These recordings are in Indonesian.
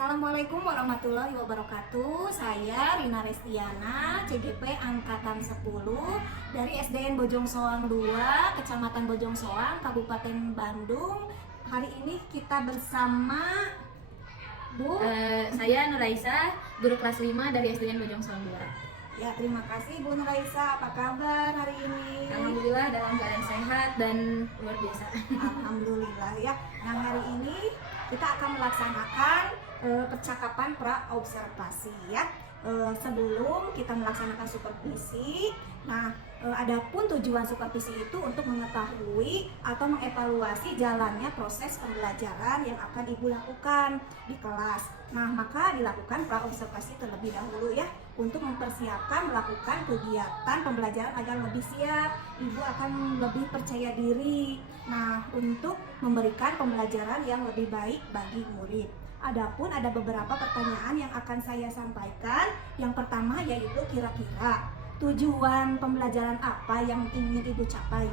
Assalamualaikum warahmatullahi wabarakatuh. Saya Rina Restiana, CGP Angkatan 10 dari SDN Bojong Soang 2, Kecamatan Bojong Soang, Kabupaten Bandung. Hari ini kita bersama Bu. Saya Nuraisa, guru kelas 5 dari SDN Bojong Soang 2. Ya, terima kasih Bu Nuraisa. Apa kabar hari ini? Alhamdulillah dalam keadaan sehat dan luar biasa. Alhamdulillah ya. Nah, hari ini kita akan melaksanakan percakapan pra-observasi ya. Sebelum kita melaksanakan supervisi, nah adapun tujuan supervisi itu untuk mengetahui atau mengevaluasi jalannya proses pembelajaran yang akan Ibu lakukan di kelas. Nah, maka dilakukan pra-observasi terlebih dahulu ya, untuk mempersiapkan melakukan kegiatan pembelajaran agar lebih siap, Ibu akan lebih percaya diri. Nah, untuk memberikan pembelajaran yang lebih baik bagi murid. Adapun ada beberapa pertanyaan yang akan saya sampaikan. Yang pertama yaitu kira-kira tujuan pembelajaran apa yang ingin Ibu capai?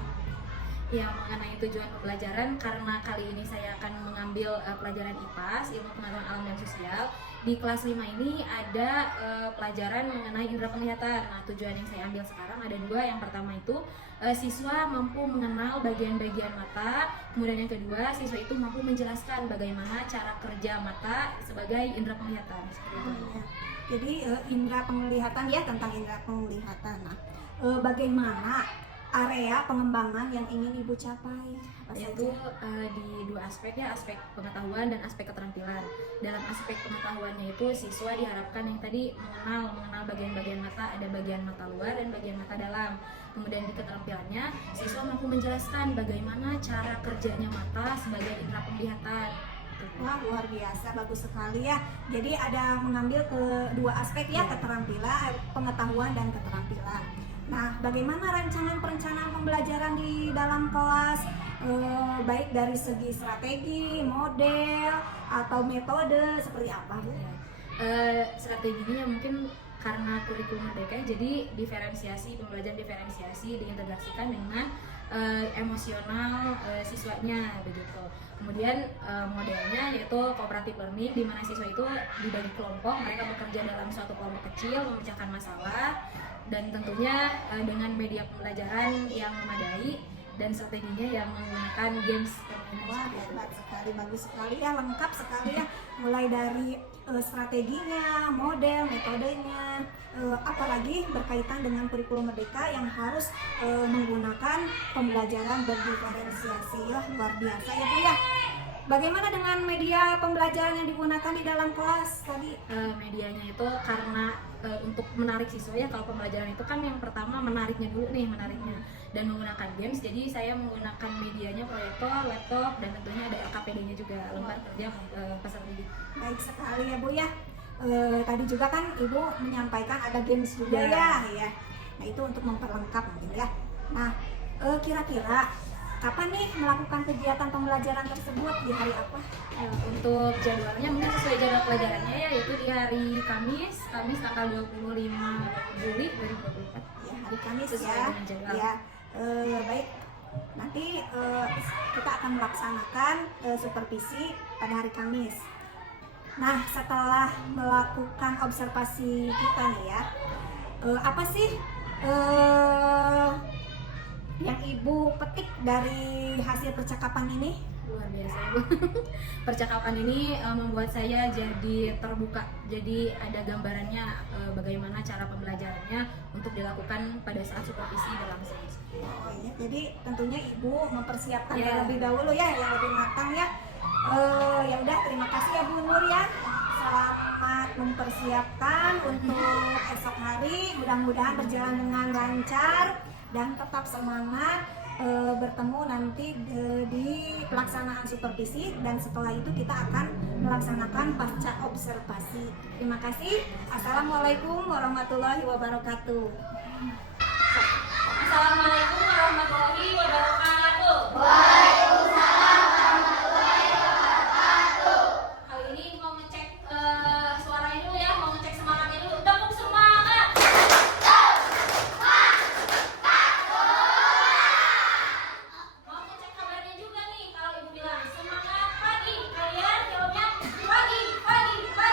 Yang mengenai tujuan pembelajaran, karena kali ini saya akan mengambil pelajaran IPAS, Ilmu Pengetahuan Alam dan Sosial. Di kelas 5 ini ada pelajaran mengenai indera penglihatan. Nah, tujuan yang saya ambil sekarang ada dua. Yang pertama itu siswa mampu mengenal bagian-bagian mata. Kemudian yang kedua, siswa itu mampu menjelaskan bagaimana cara kerja mata sebagai indera penglihatan. Seperti itu. Ya. Jadi indera penglihatan ya, tentang indera penglihatan. Nah, bagaimana area pengembangan yang ingin Ibu capai? Yaitu di dua aspek ya, aspek pengetahuan dan aspek keterampilan. Dalam aspek pengetahuannya itu siswa diharapkan yang tadi mengenal bagian-bagian mata, ada bagian mata luar dan bagian mata dalam. Kemudian di keterampilannya siswa mampu menjelaskan bagaimana cara kerjanya mata sebagai indera penglihatan. Wah, luar biasa, bagus sekali ya. Jadi ada mengambil kedua aspek ya, keterampilan, pengetahuan dan keterampilan. Nah, bagaimana perencanaan pembelajaran di dalam kelas, baik dari segi strategi, model, atau metode, seperti apa Bu? Strateginya mungkin karena kurikulum merdeka, jadi pembelajaran diferensiasi diintegrasikan dengan emosional siswanya begitu. Kemudian modelnya yaitu cooperative learning, di mana siswa itu dibagi kelompok, mereka bekerja dalam suatu kelompok kecil memecahkan masalah, dan tentunya dengan media pembelajaran yang memadai dan strateginya yang menggunakan games. Wah, hebat sekali, bagus sekali ya, lengkap sekali ya, mulai dari strateginya, model, metodenya, apalagi berkaitan dengan kurikulum merdeka yang harus menggunakan pembelajaran berdiferensiasi ya, luar biasa ya Bu ya. Bagaimana dengan media pembelajaran yang digunakan di dalam kelas tadi? Medianya itu karena untuk menarik siswa ya, kalau pembelajaran itu kan yang pertama menariknya dulu nih, dan menggunakan games. Jadi saya menggunakan medianya proyektor, laptop, dan tentunya ada LKPD-nya juga, lembar kerja peserta didik. Baik sekali ya Bu ya. Tadi juga kan Ibu menyampaikan ada games juga ya. Nah, itu untuk memperlengkap mungkin ya. Nah, kira-kira kapan nih melakukan kegiatan pembelajaran tersebut, di hari apa? Untuk jadwalnya mungkin sesuai jadwal pelajarannya ya, yaitu di hari Kamis tanggal 25 Juli 2024. Ya, hari Kamis sesuai ya. dengan jadwal. Ya, baik. Nanti kita akan melaksanakan supervisi pada hari Kamis. Nah, setelah melakukan observasi kita nih ya, apa sih yang Ibu petik dari hasil percakapan ini? Luar biasa Ibu. Percakapan ini membuat saya jadi terbuka. Jadi ada gambarannya bagaimana cara pembelajarannya untuk dilakukan pada saat supervisi berlangsung. Oh iya, jadi tentunya Ibu mempersiapkan terlebih dahulu ya, yang lebih matang ya. Ya udah, terima kasih ya Bu Nur ya. Selamat mempersiapkan untuk esok hari. Mudah-mudahan berjalan dengan lancar dan tetap semangat. Bertemu nanti di pelaksanaan supervisi, dan setelah itu kita akan melaksanakan pasca observasi. Terima kasih. Assalamualaikum warahmatullahi wabarakatuh. Assalamualaikum warahmatullahi wabarakatuh. Waalaikumsalam warahmatullahi wabarakatuh. Kali ini mau ngecek suaranya dulu ya, mau ngecek semangatnya dulu. Tepuk semangat. Mau ngecek kabarnya juga nih. Kalau Ibu bilang semangat pagi, kalian jawabnya pagi, pagi, pagi.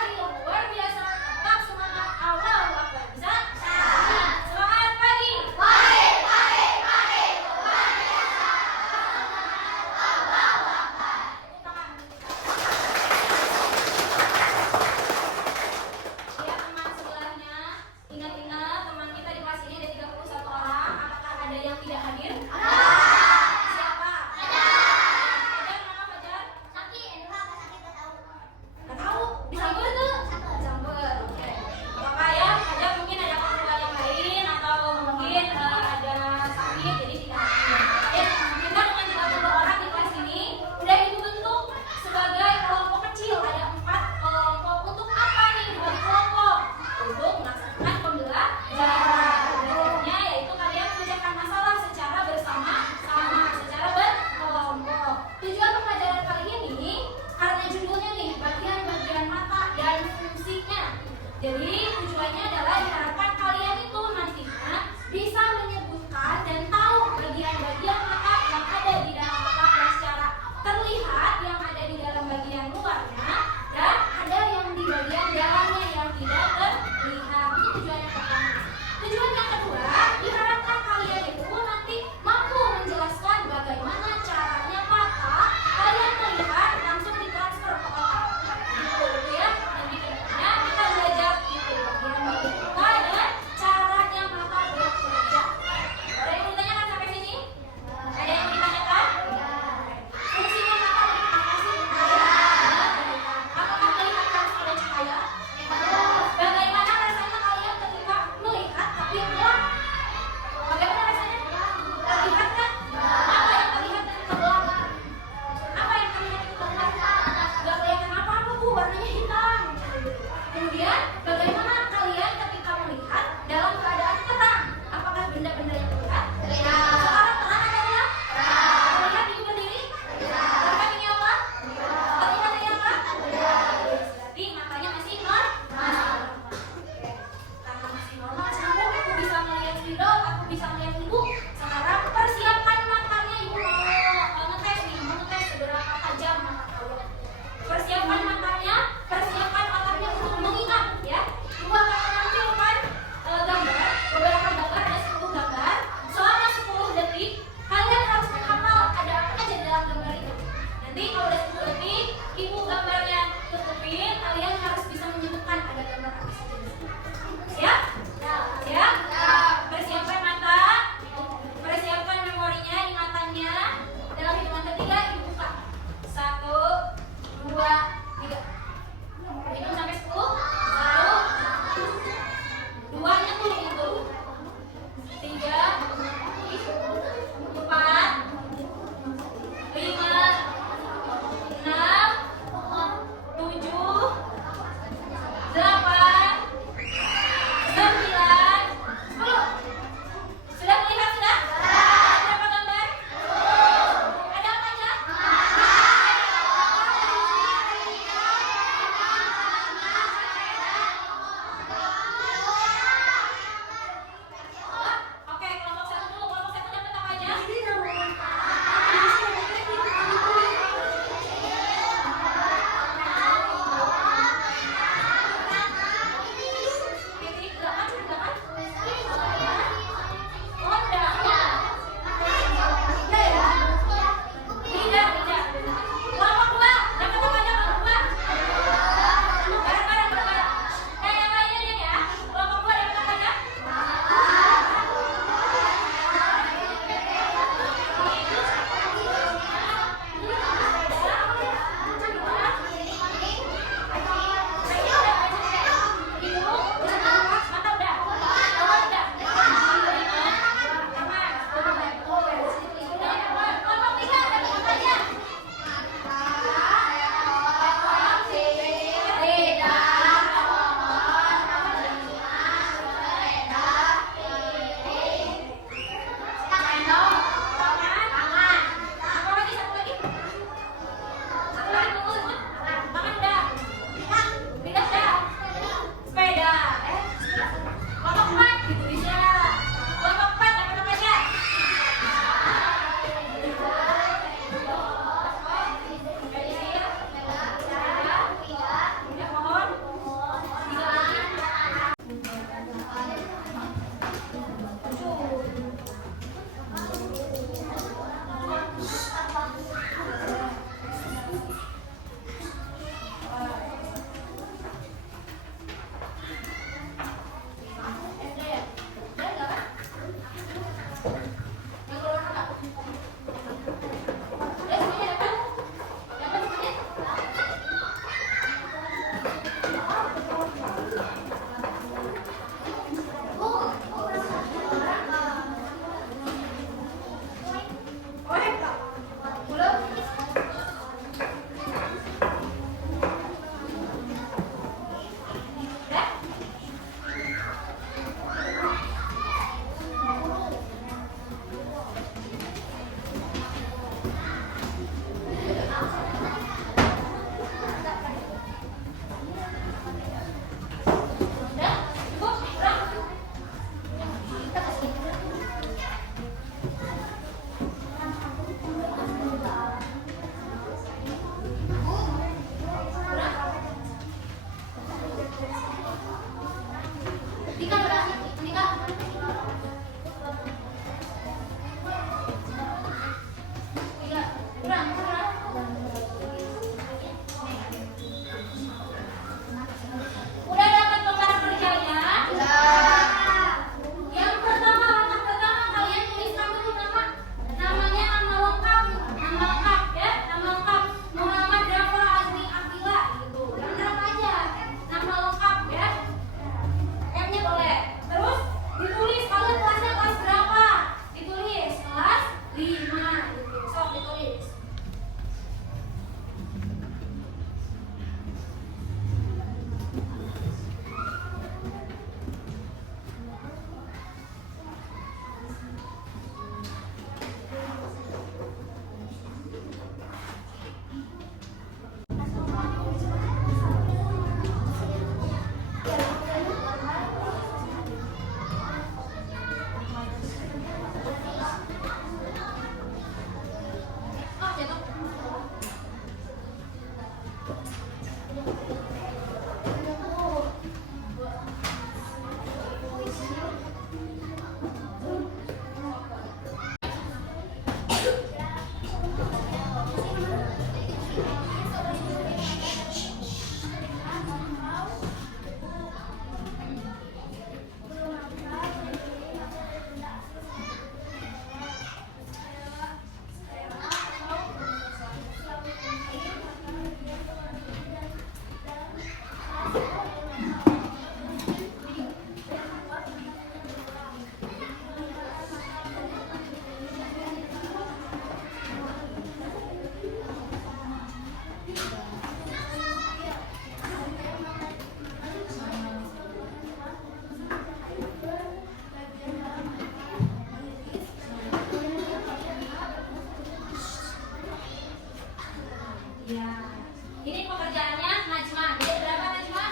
Ini pekerjaannya Najma. Jadi berapa Najma?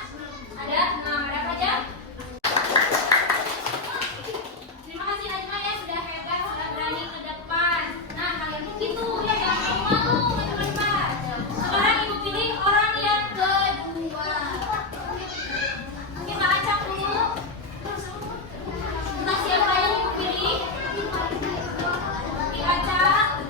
Ada 6. Ada apa aja? Terima kasih Najma ya, sudah hebat, sudah berani ke depan. Nah, kalian tuh gitu ya, jangan malu teman-teman. Sekarang ibu pilih orang yang kedua. Kita acak dulu. Entah siapa yang ibu pilih. Diacak.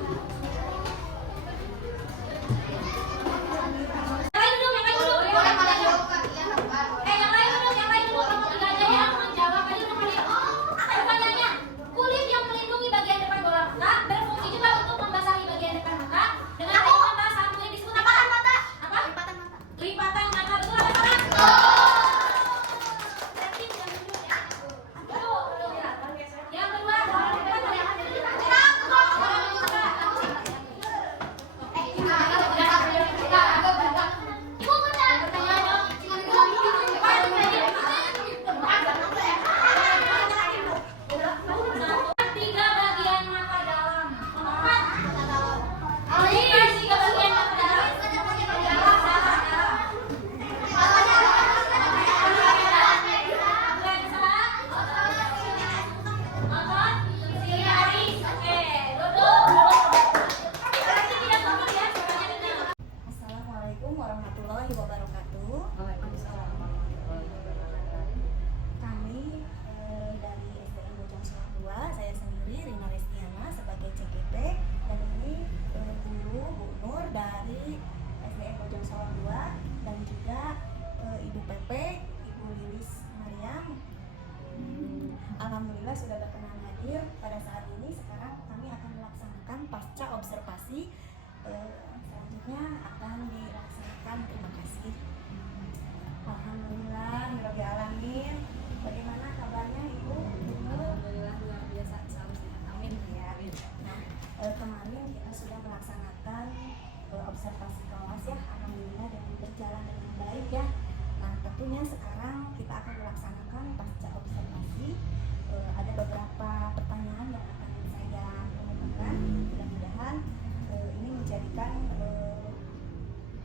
Assalamualaikum warahmatullahi wabarakatuh. Kami dari SDN Bojong Soang 2, saya sendiri Rina Restiana sebagai CGP, dan ini guru Bu Nur dari SDN Bojong Soang 2, dan juga Ibu PP, Ibu Lilis Mariam. Alhamdulillah sudah berkenan hadir pada saat ini. Sekarang kami akan melaksanakan pasca observasi. Selanjutnya akan dilaksanakan. Terima kasih. Alhamdulillah, Rabbil Alamin. Bagaimana kabarnya Ibu? Alhamdulillah luar biasa, selalu sehat. Amin ya. Nah, kemarin kita sudah melaksanakan observasi kelas ya. Alhamdulillah dengan berjalan dengan baik ya. Nah, tentunya sekarang kita akan melaksanakan pasca observasi. Ada beberapa pertanyaan yang akan saya kemukakan. Mudah-mudahan ini menjadikan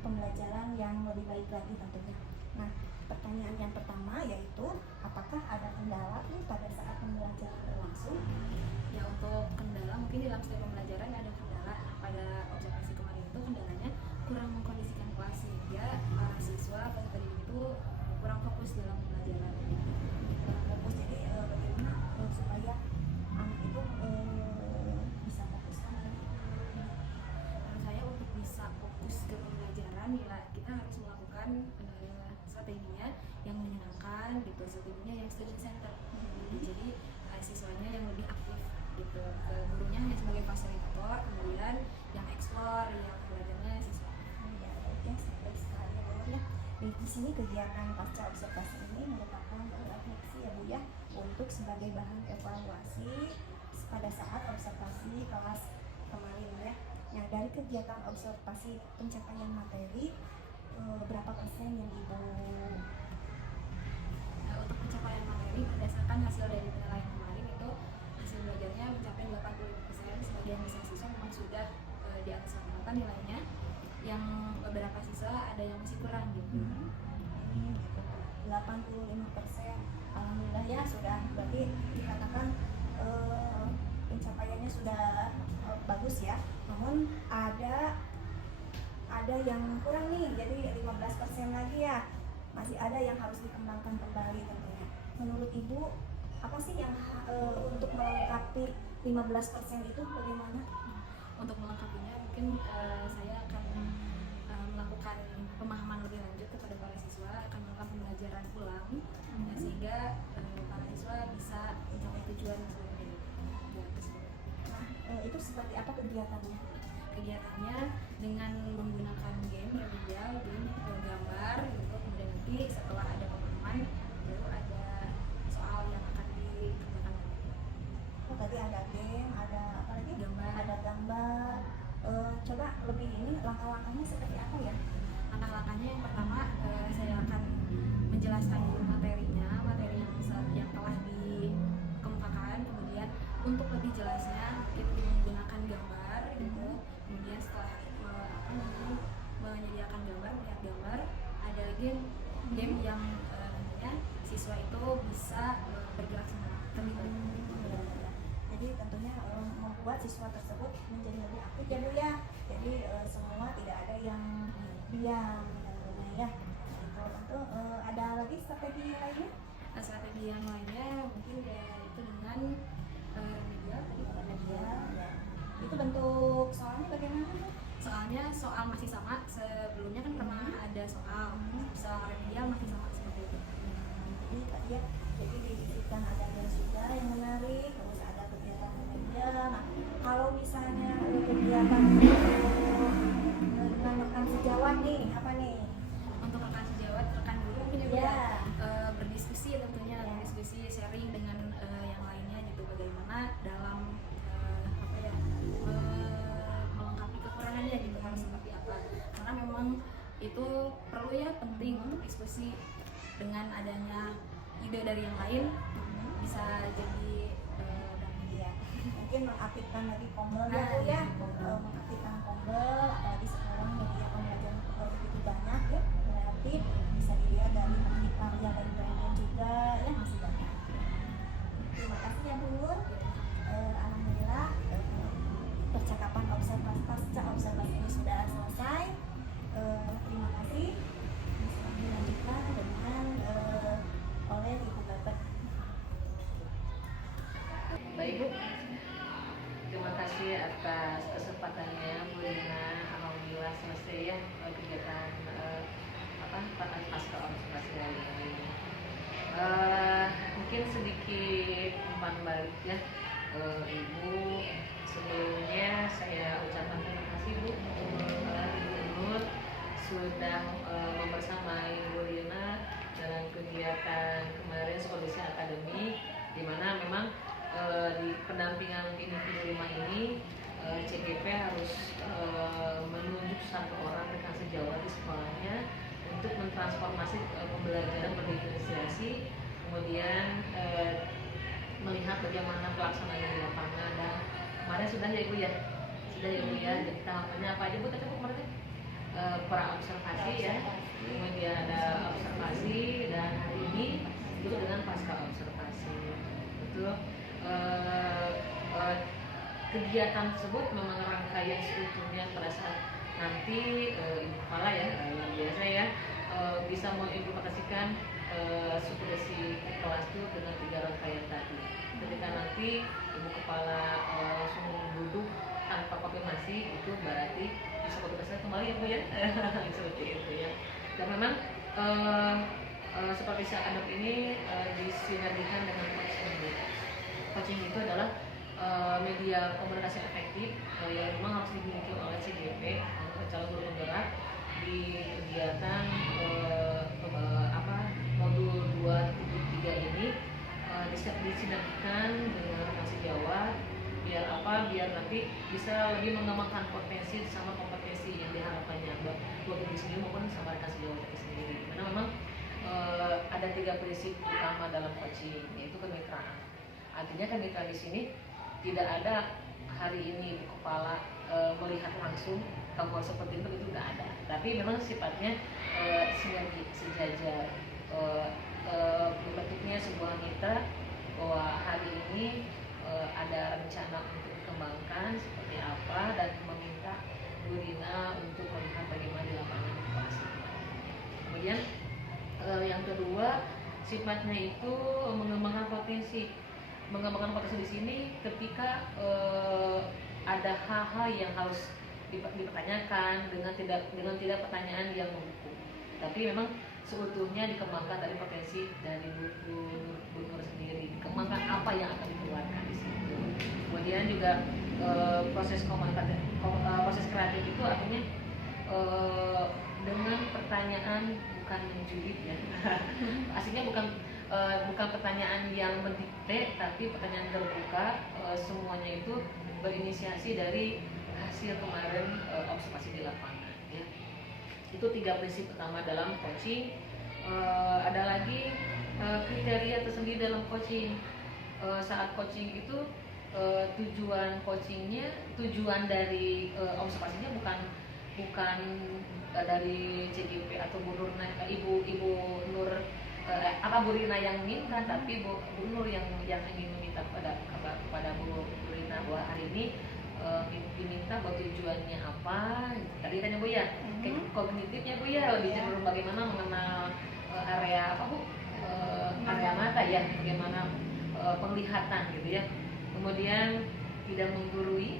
pembelajaran yang lebih baik lagi tentunya. Nah, pertanyaan yang pertama yaitu, apakah ada kendala pada saat pembelajaran berlangsung? Ya, untuk kendala mungkin dalam setiap pembelajaran ada kendala. Pada observasi kemarin itu kendalanya kurang mengkondisikan kelas, sehingga para siswa peserta didik itu kurang fokus dalam pembelajaran. Fokus, jadi bagaimana supaya anak itu bisa fokus kan? Menurut saya untuk bisa fokus ke pembelajaran ya kita harus melakukan strateginya yang menyenangkan gitu, strateginya yang student center. Jadi siswanya yang lebih aktif gitu, gurunya hanya sebagai fasilitator, kemudian yang explore, yang belajarnya siswa. Ya, oke, sampai sekali ya. Di sini kegiatan pasca observasi ini merupakan refleksi ya Bu ya, untuk sebagai bahan evaluasi pada saat observasi kelas kemarin ya. Nah, dari kegiatan observasi pencapaian materi, berapa persen yang Ibu? Untuk pencapaian materi berdasarkan hasil dari penilaian kemarin itu hasil belajarnya mencapai 85%. Sebagian besar siswa memang sudah di atas rata-rata nilainya, yang beberapa siswa ada yang masih kurang gitu. 85%. Alhamdulillah ya, sudah berarti dikatakan pencapaiannya sudah bagus ya. Namun ada yang kurang nih, jadi 15% lagi ya. Masih ada yang harus dikembangkan kembali tentunya. Menurut Ibu, apa sih yang untuk melengkapi 15% itu bagaimana? Untuk melengkapinya mungkin saya akan melakukan pemahaman lebih lanjut kepada para siswa, akan melakukan pembelajaran ulang sehingga para siswa bisa mencapai tujuan tersebut. Nah, itu seperti apa kegiatannya? Kegiatannya dengan menggunakan game remedial, game gambar gitu. Kemudian nanti setelah ada pemahaman baru ada soal yang akan dikerjakan. Oh, tadi ada game, ada apa lagi? Gambar. Ada gambar. Coba lebih ini langkah-langkahnya seperti apa ya? Langkah-langkahnya game yang nantinya siswa itu bisa bergerak secara terlibat. Jadi tentunya membuat siswa tersebut menjadi lebih aktif ya Bu ya. Jadi semua tidak ada yang diam tentunya ya. Itu tentu ada lagi strategi lainnya. Strategi yang lainnya mungkin yaitu dengan media tadi Ya, ya. Itu bentuk soalnya bagaimana Bu? soalnya soal masih sama sebelumnya kan pernah ada soal remedial masih sama seperti itu. Jadi tadi ya, jadi diberikan ada juga yang menarik, terus ada kegiatan media. Nah, kalau misalnya kegiatan dengan rekan sejawat nih, apa nih? Untuk rekan sejawat, rekan guru mungkin juga Ya. berdiskusi tentunya, berdiskusi sharing dengan yang lainnya gitu bagaimana dalam melengkapi kekurangannya gitu harus seperti apa, karena memang itu perlu ya, penting untuk diskusi dengan adanya ide dari yang lain bisa jadi Ya, mungkin mengaktifkan lagi kombel ya Bu ya. Mengaktifkan kombel, apalagi sekarang media pembelajaran begitu banyak ya, kreatif, bisa dilihat dari karya dan brandnya juga ya, masih banyak. Terima kasih ya Bu. Alhamdulillah percakapan pasca observasi ini sudah selesai. Terima kasih. Bisa dilanjutkan dengan oleh Ibu Bapak. Baik Bu, terima kasih atas kesempatannya Bu Lina. Alhamdulillah selesai ya kegiatan pasca observasi hari ini. Mungkin sedikit umpan balik ya, Ibu. Sebelumnya saya ucapkan terima kasih Bu, Ibu Nur sudah membersamai Bu Lina dalam kegiatan kemarin Solusi Akademi, di mana memang di pendampingan individu 5 ini CGP harus menunjuk satu orang rekan sejawat di sekolahnya untuk mentransformasi pembelajaran berdiferensiasi, kemudian melihat bagaimana pelaksanaan di lapangan. Dan kemarin sudah ya Ibu ya, jadi tahapannya apa aja Bu tadi Bu kemarin? Pra observasi ya, kemudian ada observasi, dan hari ini itu dengan pasca observasi. Itu kegiatan tersebut memang rangkaian strukturnya pada saat nanti Ibu Kepala ya, yang biasa ya, bisa mengimplementasikan supervisi kelas itu dengan 3 rangkaian tadi. Ketika nanti Ibu Kepala langsung duduk tanpa konfirmasi, itu berarti bisa tugasnya kembali ya Bu ya. Seperti itu ya. Dan memang supervisi akademik ini disinergikan dengan coaching. Coaching itu adalah media komunikasi efektif yang memang harus dimiliki oleh CGP calon guru penggerak di kegiatan modul 2.3 ini, disinergikan dengan masih Jawa, biar nanti bisa lebih mengembangkan potensi sama kompetensi yang diharapkannya buat diri sendiri maupun sama rekan sejawat itu sendiri. Karena memang ada 3 prinsip utama dalam coaching, yaitu kemitraan. Artinya kemitraan di sini tidak ada hari ini Ibu Kepala melihat langsung kamu seperti itu tidak ada. Tapi memang sifatnya sinergi, sejajar, bentuknya sebuah mitra bahwa hari ini ada rencana untuk dikembangkan seperti apa, dan meminta Bu Rina untuk melihat bagaimana di lapangan operasi. Kemudian yang kedua, sifatnya itu mengembangkan potensi. Mengembangkan potensi di sini ketika ada hal-hal yang harus dipertanyakan dengan tidak pertanyaan yang membuku, tapi memang seutuhnya dikembangkan dari potensi dari Bu Nur sendiri, dikembangkan apa yang akan dikeluarkan di situ. Kemudian juga proses kreatif itu artinya dengan pertanyaan bukan menjulid ya. Aslinya bukan pertanyaan yang mendikte, tapi pertanyaan terbuka. Semuanya itu berinisiasi dari hasil kemarin observasi di lapangan ya. Itu 3 prinsip utama dalam coaching. Ada lagi kriteria tersendiri dalam coaching. Saat coaching itu tujuan dari observasinya bukan bukan dari CGP atau Bu Nur, Ibu Nur Bu Rina yang minta, tapi Bu Nur yang ingin meminta kepada Bu Rina bahwa hari ini diminta buat tujuannya apa. Tadi tanya Bu ya, kognitifnya Bu ya, lebih cenderung bagaimana mengenal area apa Bu, area mata ya, bagaimana penglihatan gitu ya. Kemudian tidak menggurui,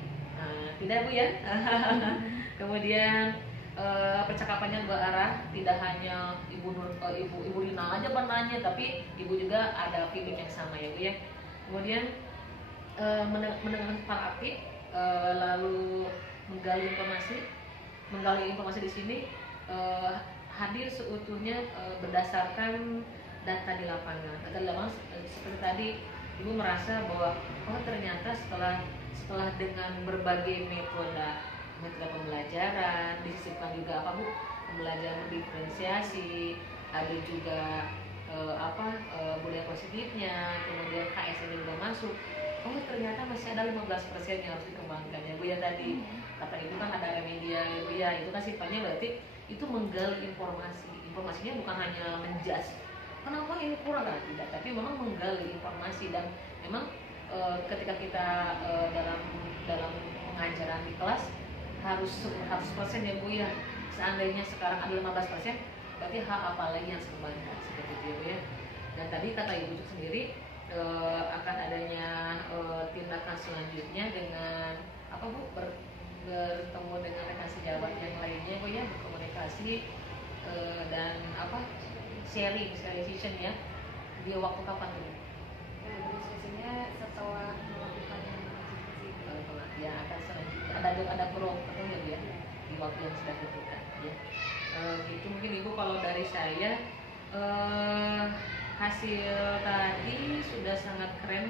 tidak Bu ya. Kemudian percakapannya dua arah, tidak hanya Ibu Rina aja bertanya, tapi Ibu juga ada feeling yang sama ya Bu ya. Kemudian mendengarkan para aktif, lalu menggali informasi di sini, hadir seutuhnya berdasarkan data di lapangan. Data di lapangan seperti tadi Ibu merasa bahwa ternyata setelah dengan berbagai metode pembelajaran, disisipkan juga apa Bu, pembelajaran diferensiasi, ada juga budaya positifnya, kemudian KSN juga masuk. Ternyata masih ada 15% yang harus dikembangkan ya Bu ya. Tadi kata itu kan ada remedial ya Bu ya, itu kan sifatnya berarti itu menggali informasinya bukan hanya menjudge kenapa ini kurang, tidak, tapi memang menggali informasi. Dan memang ketika kita dalam pengajaran di kelas harus 100% ya Bu ya. Seandainya sekarang ada 15%, berarti hal apa lagi yang harus dikembangkan, seperti itu ya Bu ya. Dan tadi kata Ibu sendiri akan adanya tindakan selanjutnya dengan apa Bu, bertemu dengan rekan sejawat yang lainnya Bu ya, berkomunikasi dan sharing session ya. Di waktu kapan Bu? Diskusinya setelah melakukan ya, akan selanjutnya ada program tertentu ya di waktu yang sudah ditentukan ya. Gitu mungkin Ibu. Kalau dari saya hasil tadi sudah sangat keren.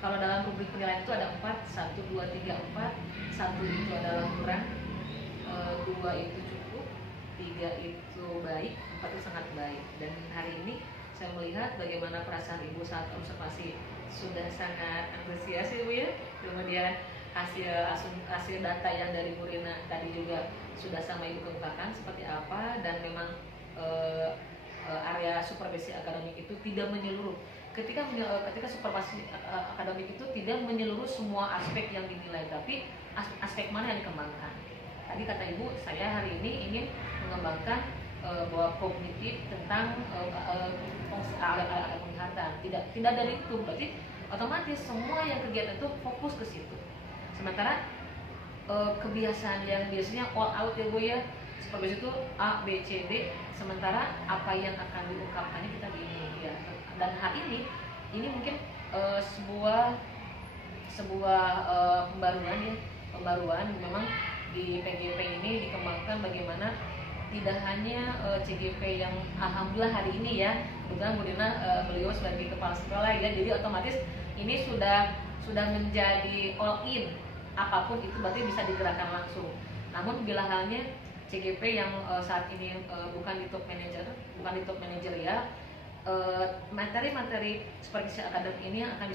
Kalau dalam rubrik penilaian itu ada 4, 1, 2, 3, 4. 1 itu adalah kurang, 2 itu cukup, 3 itu baik, 4 itu sangat baik. Dan hari ini saya melihat bagaimana perasaan Ibu saat observasi sudah sangat antusias ya Bu ya. Kemudian hasil data yang dari Bu Rina tadi juga sudah sama Ibu kemukakan seperti apa. Dan memang area supervisi akademik itu tidak menyeluruh. Ketika supervisi akademik itu tidak menyeluruh semua aspek yang dinilai, tapi aspek mana yang dikembangkan. Tadi kata Ibu, saya hari ini ingin mengembangkan bahwa kognitif tentang alat penglihatan. Tidak dari itu, berarti otomatis semua yang kegiatan itu fokus ke situ. Sementara kebiasaan yang biasanya all out ya Bu ya, supervisi itu A, B, C, D. Sementara apa yang akan diungkapkannya kita bingung ya. Dan hal ini mungkin sebuah pembaruan memang di PGP ini dikembangkan bagaimana tidak hanya CGP yang alhamdulillah hari ini ya, kebetulan Bu Rina beliau sebagai kepala sekolah ya, jadi otomatis ini sudah menjadi all in, apapun itu berarti bisa digerakkan langsung. Namun bila halnya CGP yang saat ini bukan di top manager ya, materi-materi supervisi akademik ini akan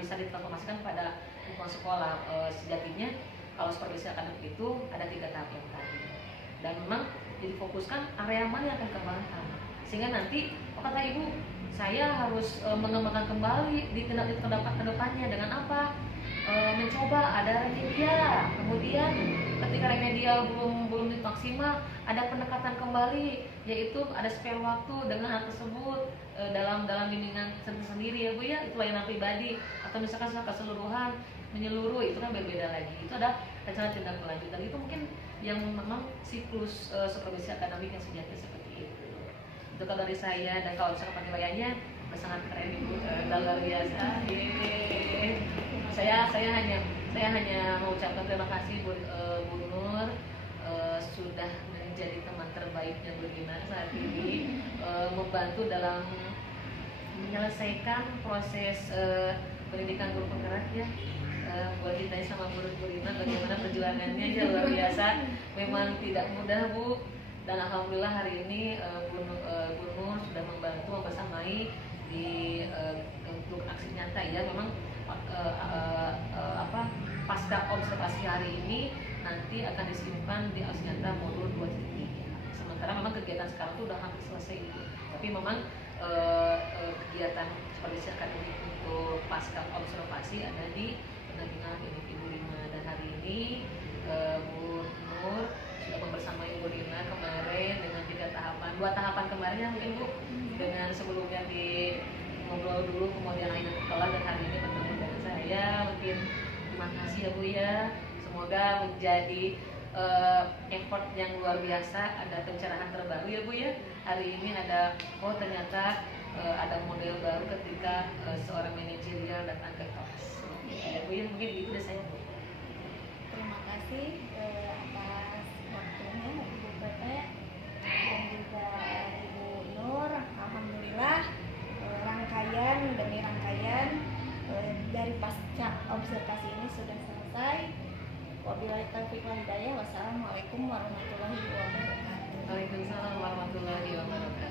bisa ditransformasikan pada lingkungan sekolah. Sejatinya kalau supervisi akademik itu ada 3 tahap yang tadi, dan memang difokuskan area mana yang akan dikembangkan, sehingga nanti kata Ibu, saya harus mengembangkan kembali di tindak ke depannya dengan apa? Mencoba ada remedial, kemudian ketika remedial belum maksimal, ada pendekatan kembali, yaitu ada spare waktu dengan hal tersebut dalam bimbingan sendiri ya Bu ya, itu layanan pribadi atau misalkan keseluruhan menyeluruh, itu kan berbeda lagi. Itu ada rencana tindak lanjut, dan itu mungkin yang memang siklus supervisi akademik yang sejati seperti itu. Itu kalau dari saya. Dan kalau misalkan penilaiannya sangat keren Ibu, luar biasa. Saya hanya mengucapkan terima kasih Bu Nur sudah menjadi teman terbaiknya Bu Rina saat ini, membantu dalam menyelesaikan proses pendidikan guru penggerak ya. Buat ditanya sama Bu Rina bagaimana perjuangannya ya, luar biasa. Memang tidak mudah Bu, dan alhamdulillah hari ini Bu Nur sudah membersamai di untuk aksi nyata ya. Memang pasca observasi hari ini nanti akan disimpan di Ausnyata modul 2.3. Sementara memang kegiatan sekarang itu udah hampir selesai Ibu. Tapi memang kegiatan supervisi akademik untuk pasca observasi ada di pendampingan individu 5. Dan hari ini Bu Nur sudah bersama Ibu Rina kemarin dengan 3 tahapan, 2 tahapan kemarin ya mungkin Bu, dengan sebelumnya di ngobrol dulu kemudian akhirnya ke kelas dan hari ini bertemu dengan saya. Mungkin terima kasih ya Bu ya, semoga menjadi effort yang luar biasa, ada pencerahan terbaru ya Bu ya. Hari ini ada ternyata ada model baru ketika seorang manajerial datang ke kelas. Ya Bu ya, mungkin itu dari saya Bu. Terima kasih atas waktunya Ibu Pepe dan juga Ibu Nur. Alhamdulillah rangkaian demi rangkaian dari pasca observasi ini sudah selesai. Wabillahi taufiq wal hidayah. Wassalamualaikum warahmatullahi wabarakatuh. Waalaikumsalam warahmatullahi wabarakatuh.